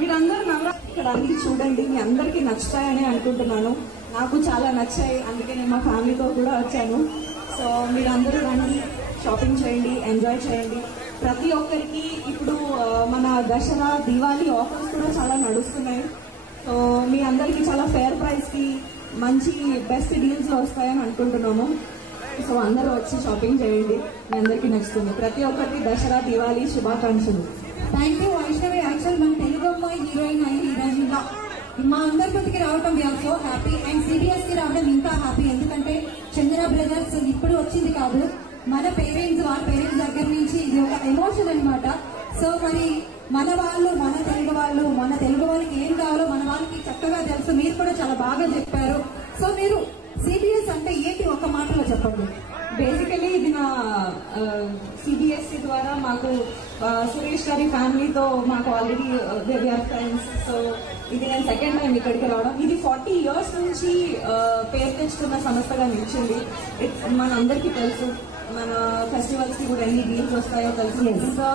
మీరందరూ నవరాత్రి ఇక్కడ అన్ని చూడండి, మీ అందరికీ నచ్చుతాయని అనుకుంటున్నాను. నాకు చాలా నచ్చాయి, అందుకే నేను మా ఫ్యామిలీతో కూడా వచ్చాను. సో మీరందరూ రండి, షాపింగ్ చేయండి, ఎంజాయ్ చేయండి. ప్రతి ఒక్కరికి ఇప్పుడు మన దసరా దివాళీ ఆఫర్స్ కూడా చాలా నడుస్తున్నాయి. సో మీ అందరికీ చాలా ఫేర్ ప్రైస్కి మంచి బెస్ట్ డీల్స్లో వస్తాయని అనుకుంటున్నాము. సో అందరూ వచ్చి షాపింగ్ చేయండి, మీ అందరికీ నచ్చుతుంది. ప్రతి ఒక్కరికి దసరా దివాళీ శుభాకాంక్షలు. Thank you Vaishnavi. యాక్చువల్ మన తెలుగు అమ్మాయి హీరోయిన్ అయ్యి హీరోయిన్గా మా అందరిపతికి రావడం వీఆర్ సో హ్యాపీ. అండ్ సిబిఎస్కి రావడం ఇంకా హ్యాపీ, ఎందుకంటే చంద్ర బ్రదర్స్ ఇప్పుడు వచ్చింది కాదు, మన పేరెంట్స్ వాళ్ళ పేరెంట్స్ దగ్గర నుంచి ఇది ఒక ఎమోషన్ అనమాట. సో మరి మన తెలుగు వాళ్ళకి ఏం కావాలో మన వాళ్ళకి చక్కగా తెలుసు. మీరు కూడా చాలా బాగా చెప్పారు. సో మీరు సిబిఎస్ అంటే ఏంటి ఒక మాటలో చెప్పండి. బేసికలీ ఇది నా సిబిఎస్ఈ ద్వారా మాకు సురేష్ గారి ఫ్యామిలీతో మాకు ఆల్రెడీ వీఆర్ ఫ్రెండ్స్. సో ఇది నేను సెకండ్ టైం ఇక్కడికి రావడం. ఇది 40 years నుంచి పేరు తెచ్చుకున్న సంస్థగా నిలిచింది. మన అందరికీ తెలుసు, మన ఫెస్టివల్స్ కి కూడా ఎన్ని డీల్స్ వస్తాయో తెలుసు. ఇంకా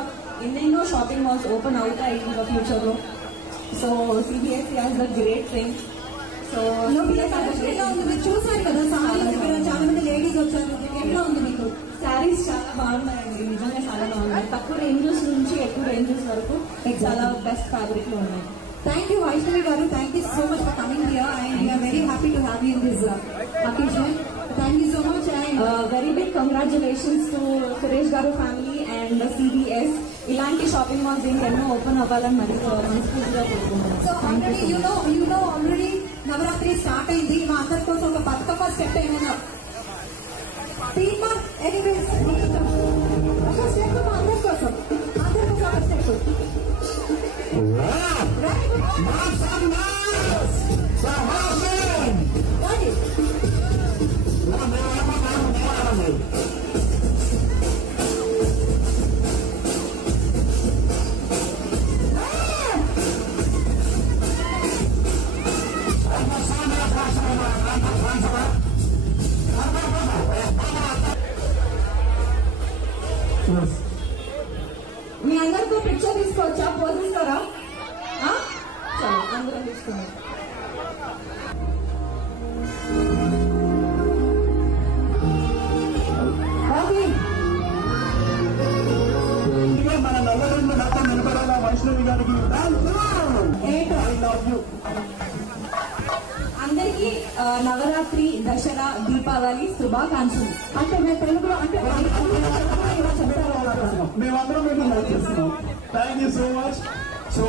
ఎన్నెన్నో షాపింగ్ మాల్స్ ఓపెన్ అవుతాయి ఇంకా ఫ్యూచర్ లో. So CBSE has the great thing. So చూసారు కదా సారీస్, ఇక్కడ చాలా మంది లేడీస్ వచ్చారు. ఎట్లా ఉంది మీకు? శారీస్ చాలా బాగున్నాయండి, నిజంగా చాలా బాగున్నాయి. తక్కువ రేంజెస్ నుంచి ఎక్కువ రేంజెస్ వరకు చాలా బెస్ట్ ఫ్యాబ్రిక్ లో ఉన్నాయి. Thank you, Vaishnavi garu. Thank you so much for coming here, and we are very happy to have you in this occasion. Thank you so much, and very big congratulations to Suresh garu family and CBS. ఇలాంటి shopping malls ఇంకెన్నో open అవ్వాలని మనస్ఫూర్తిగా కోరుకుంటున్నాను. So already you know already Navaratri start అయింది. మా అందరి కోసం ఒక బతుకమ్మ స్టెప్ ఏమైనా టీమ్ ఎనీవేస్ ఒక స్టెప్ మా అందరి కోసం ఒక స్టెప్. మీ అందరితో పిక్చర్ తీసుకోవచ్చా? పోజిస్తారా? చలో అందరం తీసుకున్నాం. మన నల్లగొండ మొత్తం నిలబడేలా వైష్ణవి గారికి అందరికీ నవరాత్రి, దసరా, దీపావళి శుభాకాంక్షలు. అంటే మేము తెలుగులో అంటే మేమందరం మేము లైక్ చేస్తున్నాం. Thank you so much. So